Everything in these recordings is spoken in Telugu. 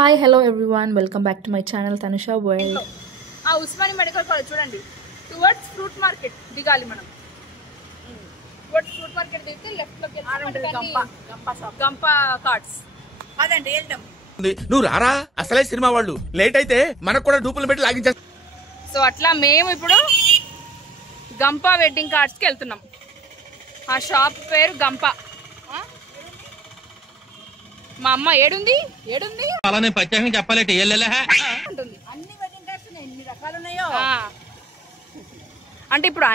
Hi, hello everyone. Welcome back to my channel Tanusha World. ఉస్మాని medical college చూడండి. టువర్డ్స్ ఫ్రూట్ మార్కెట్ దిగాలి మనం. టువర్డ్స్ ఫ్రూట్ మార్కెట్ దిగితే లెఫ్ట్ లోకి గంప కార్డ్స్ అదండి వెళ్దాం. నువ్వు రారా, అసలే సినిమా వాళ్ళు లేట్ అయితే మనకు కూడా డూపులు పెట్టి లాగించేస్తారు. సో అట్లా మేము ఇప్పుడు గంప వెడ్డింగ్ కార్డ్స్కి వెళ్తున్నాం. ఆ షాప్ పేరు గంప. మా అమ్మ ఏడుంది అలానే ప్రత్యేకంగా చెప్పాలంటే అంటే ఇప్పుడు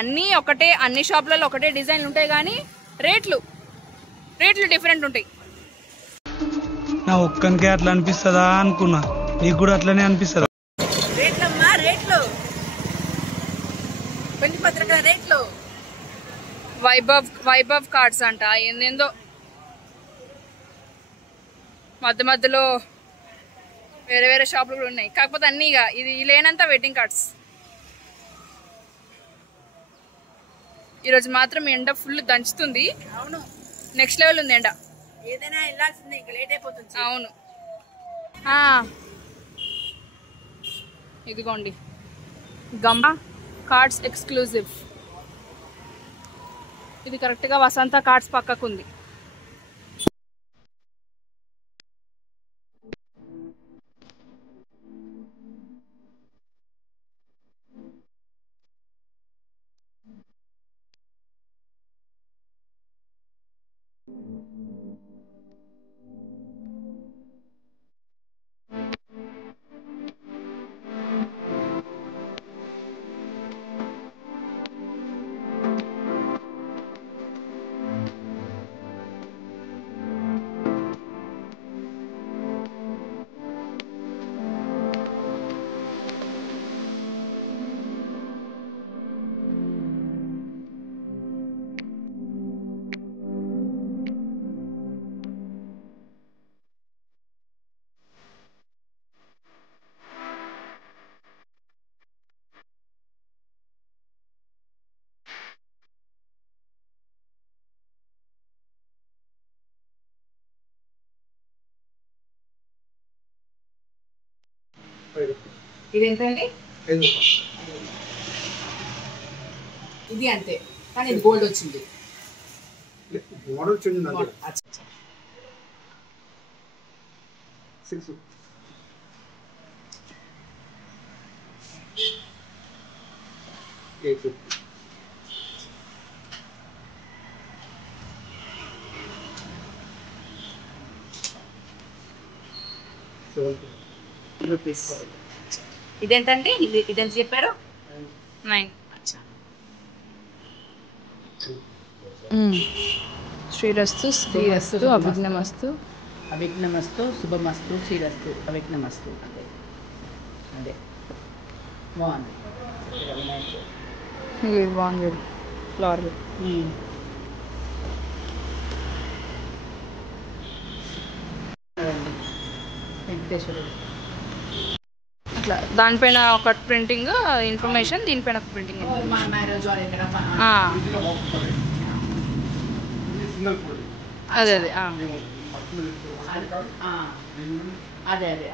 అన్ని షాపులలో ఒకటే డిజైన్లు ఉంటాయి కానీ రేట్లు డిఫరెంట్ ఉంటాయి. నా ఒక్కనికే అట్లా అనిపిస్తుందా అనుకున్నా, నీకు కూడా అట్లనే అనిపిస్తుందా? రేట్లు పెళ్లి పత్రిక రేట్లు వైభవ్ కార్డ్స్ అంట. ఏందేందో మధ్యలో వేరే షాపులు కూడా ఉన్నాయి. కాకపోతే అన్నీ ఇది లేనంత వెడ్డింగ్ కార్డ్స్. ఈరోజు మాత్రం ఎండ ఫుల్ దంచుతుంది. అవును, నెక్స్ట్ లెవెల్ ఉంది ఎండ. ఏదైనా వెళ్ళాల్సిందే, ఇంకా లేట్ అయిపోతుంది. అవును, ఇదిగోండి గంప కార్డ్స్ ఎక్స్క్లూజివ్. ఇది కరెక్ట్గా వసంత కార్డ్స్ పక్కకుంది. ఇదేంటండి? ఇది అంతే, కానీ ఇది గోల్డ్ వచ్చింది. రూపీస్. ఇదేంటండి? ఇదేంత చెప్పారు? 9. శ్రీరస్తు శ్రీరస్తు అభిజ్ఞమస్తు అవిఘ్నమస్తు శుభమస్తు శ్రీరస్తు అవిఘ్నమస్తు. అదే అదే బాగుంది. బాగుంది ఫ్లవర్. వెంకటేశ్వరుడు అట్లా దానిపైన ఒక ప్రింటింగ్ ఇన్ఫర్మేషన్, దీనిపైన ఒక ప్రింటింగ్. మా మ్యారేజ్ వాళ్ళు ఎక్కడ అదే అదే అదే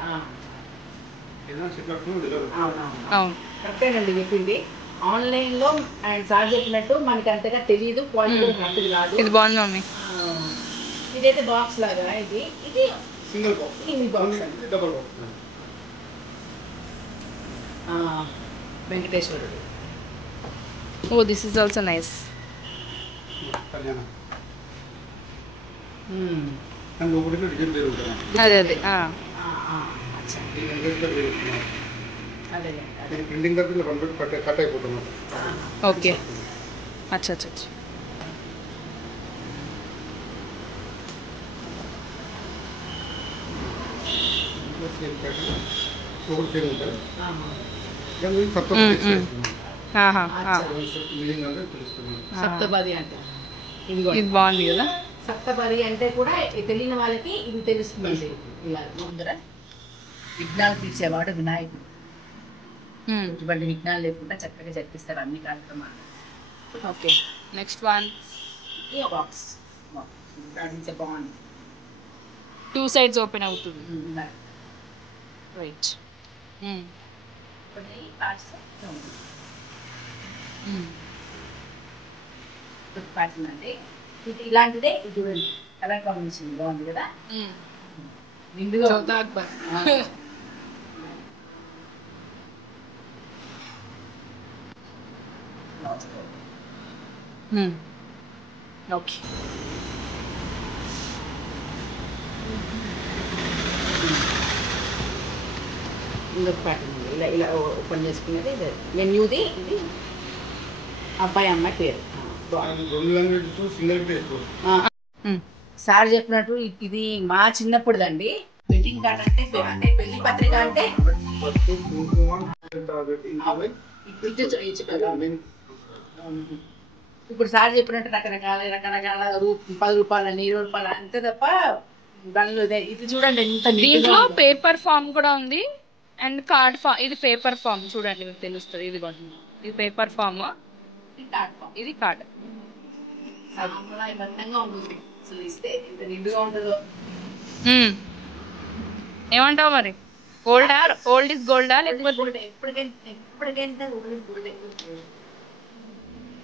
అవును, కరెక్టేనండి చెప్పింది. ఆన్లైన్లో అండ్ సార్ చెప్పినట్టు మనకి అంతగా తెలియదు, క్వాలిటీ కరెక్ట్ కాదు. ఇది బాగుంది మమ్మీ. ఇదైతే బాక్స్ లాగా, ఇది సింగిల్ బాక్స్. వెంకటేశ్వరుడు. ఓ, దిస్ ఇస్ ఆల్సో నైస్. అదే అదే ఓకే. అచ్చా అచ్చా. సప్తపది అంటే ఇది బాగుంది కదా. సప్తపది అంటే కూడా తెలియని వాళ్ళకి ఇది తెలుస్తుంది. ఇలా ముందర విఘ్నాలు తీర్చేవాడు వినాయకుడు. ఇటువంటి విఘ్నాలు లేకుండా చక్కగా జరిపిస్తారు అన్ని కార్యక్రమాలు. Okay, next one. ఈ బాక్స్ బాగుంది. 2 sides ఓపెన్ అవుతుంది. రైట్ కార్డ్స్ అండి. ఇది ఇలాంటిదే ఇది చూడండి, కలర్ కాంబినేషన్ బాగుంది కదా, నిండుగా ఓకే. ఇంకొక ప్యాటర్న్ ఇలా ఇలా ఓపెన్ చేసుకునేది మెన్యూది. ఇది అబ్బాయి అమ్మాయి పేరు. సార్ చెప్పినట్టు ఇది మా చిన్నప్పుడుదండి. వెడ్డింగ్ కార్డ్ అంటే పెళ్లి పత్రిక అంటే ఇప్పుడు సార్ చెప్పినట్టు రకరకాల 10 రూపాయలని 20 రూపాయలు అంతే తప్ప దానిలో ఇది చూడండి ఎంత. దీంట్లో పేపర్ ఫామ్ కూడా ఉంది అండ్ కార్డ్ ఫామ్. ఇది పేపర్ ఫామ్ చూడండి, మీకు తెలుస్తుంది. ఇది పేపర్ ఫామ్, ఇది కార్డ్. ఏమంటావు మరి? ఓల్డ్ ఇస్ గోల్డా లేకపోతే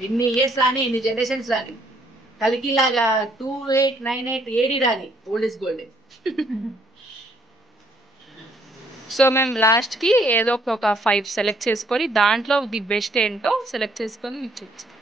ఎన్ని ఇయర్స్ రాని, ఎన్ని జనరేషన్స్ రాని, కలికిలాగా 2898 ఏడి రాని, ఓల్డ్ ఇస్ గోల్డ్. సో మేము లాస్ట్కి ఏదో ఒక 5 సెలెక్ట్ చేసుకొని దాంట్లో ది బెస్ట్ ఏంటో సెలెక్ట్ చేసుకొని మీకు ఇచ్చాం.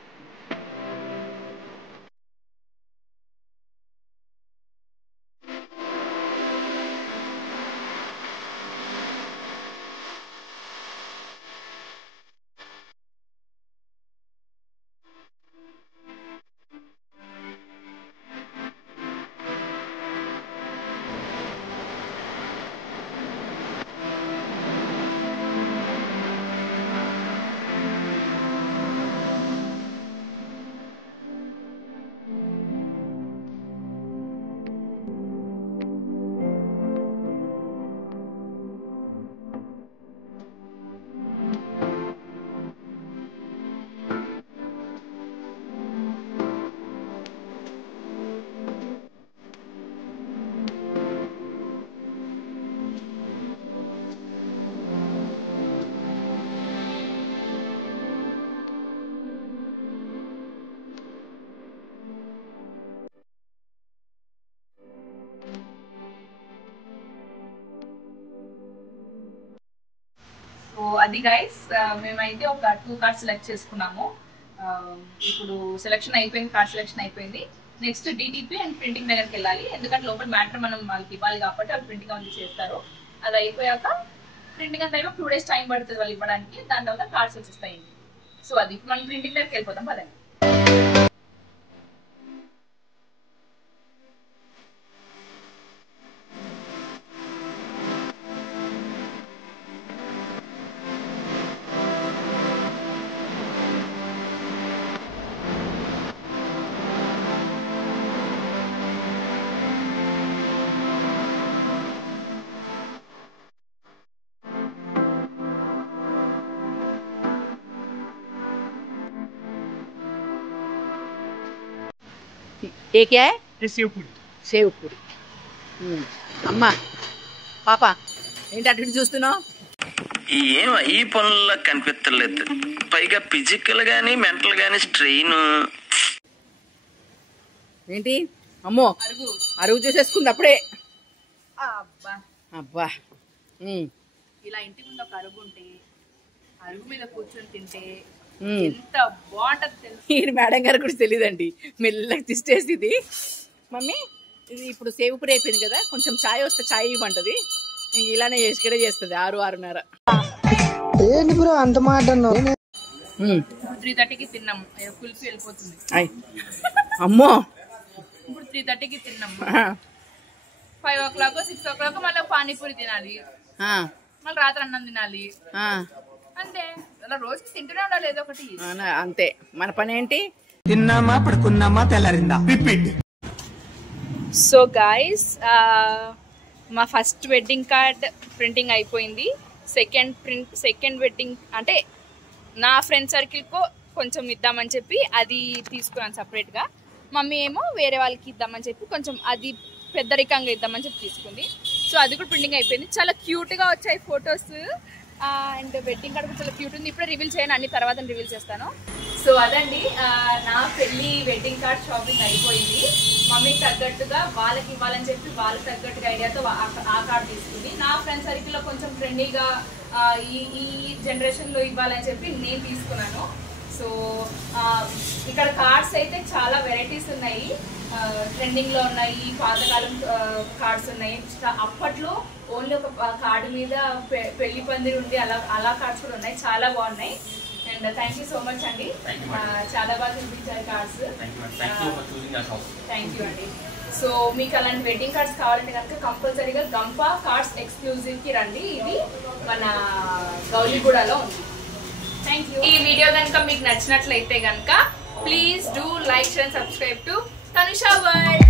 సో అది గైస్, మేమైతే ఒక 2 కార్డ్స్ సెలెక్ట్ చేసుకున్నాము. ఇప్పుడు సెలెక్షన్ అయిపోయింది, కార్డ్ సెలెక్షన్ అయిపోయింది. నెక్స్ట్ డిటిపి అండ్ ప్రింటింగ్ దగ్గరికి వెళ్ళాలి. ఎందుకంటే లోపల మ్యాటర్ మనం వాళ్ళకి ఇవ్వాలి కాబట్టి వాళ్ళు ప్రింటింగ్ అనేది చేస్తారు. అది అయిపోయాక ప్రింటింగ్ అంతా 2 days టైం పడుతుంది వాళ్ళు ఇవ్వడానికి. దాని తర్వాత కార్డ్స్ వచ్చేస్తాయి. సో అది మనం ప్రింటింగ్ దగ్గరికి వెళ్ళిపోతాం పదండి. సేవ్ పూరి. అమ్మా పాప ఏంటి అటు చూస్తున్నావు? ఏం ఈ పనుల్లో కనిపించలేదు. పైగా ఫిజికల్ గానీ మెంటల్ గానీ స్ట్రెయిన్. ఏంటి అమ్మో అరుగు చూసేసుకుంది అప్పుడే. అబ్బా ఇలా ఇంటి ముందు ఒక అరుగు ఉంటే అరుగు మీద కూర్చొని తింటే ఎంత బాగుంటది తెలుసు. ఈ మేడం గారు కూడా తెలియదండి, మెల్లగా తిష్టేసి ఇది. మమ్మీ ఇది ఇప్పుడు సేవ్ పూరి అయిపోయింది కదా, కొంచెం చాయ్ వస్తే చాయ్ ఇవ్వమంటది. ఇంక ఇలానే ఇక్కడే చేస్తుంది 6-6:30. ఏంటి బ్రో అంత మాట 3:30కి తిన్నాం, కుల్ఫీ వెళ్ళిపోతుంది. అమ్మో ఇప్పుడు 3:30కి తిన్నాం. 5 o'clock 6 o'clock మళ్ళీ పానీపూరి తినాలి, మళ్ళీ రాత్రి అన్నం తినాలి. అంతే, అలా రోజుకి తింటూనే ఉండాలి ఏదో ఒకటి. అంతే మన పని ఏంటి? తిన్నామా పడుకున్నామా తెల్లారిందా రిపీట్. సో గాయస్, మా ఫస్ట్ వెడ్డింగ్ కార్డ్ ప్రింటింగ్ అయిపోయింది. సెకండ్ వెడ్డింగ్ అంటే నా ఫ్రెండ్ సర్కిల్కో కొంచెం ఇద్దామని చెప్పి అది తీసుకున్నాను సపరేట్గా. మమ్మీ ఏమో వేరే వాళ్ళకి ఇద్దామని చెప్పి కొంచెం అది పెద్దరికంగా ఇద్దామని చెప్పి తీసుకుంది. సో సో అది కూడా ప్రింటింగ్ అయిపోయింది. చాలా క్యూట్గా వచ్చాయి ఫొటోస్ అండ్ వెడ్డింగ్ కార్డ్ కూడా చాలా క్యూట్ ఉంది. ఇప్పుడే రివీల్ చేయను, అన్ని తర్వాత రివీల్ చేస్తాను. సో అదండి నా పెళ్ళి వెడ్డింగ్ కార్డ్ షాపింగ్ అయిపోయింది. మమ్మీకి తగ్గట్టుగా వాళ్ళకి ఇవ్వాలని చెప్పి వాళ్ళకి తగ్గట్టుగా ఐడియాతో ఆ కార్డ్ తీసుకుంది. నా ఫ్రెండ్ సర్కిల్లో కొంచెం ట్రెండీగా ఈ జనరేషన్లో ఇవ్వాలని చెప్పి నేను తీసుకున్నాను. సో ఇక్కడ కార్డ్స్ అయితే చాలా వెరైటీస్ ఉన్నాయి, ట్రెండింగ్లో ఉన్నాయి, పాతకాలం కార్డ్స్ ఉన్నాయి. అప్పట్లో ఓన్లీ ఒక కార్డు మీద పెళ్లి పందిరి ఉండి అలా కార్డ్స్ కూడా ఉన్నాయి, చాలా బాగున్నాయి. And thank you so much అండి, చాలా బాగా చూపించారు కార్డ్స్. థ్యాంక్ యూ అండి. సో మీకు అలాంటి వెడ్డింగ్ కార్డ్స్ కావాలంటే కనుక కంపల్సరీగా గంపా కార్డ్స్ ఎక్స్క్లూజివ్కి రండి. ఇది మన గౌలిగూడలో ఉంది. Thank you. ఈ వీడియో కనుక మీకు నచ్చినట్లయితే కనుక please do like and subscribe to Tanusha world.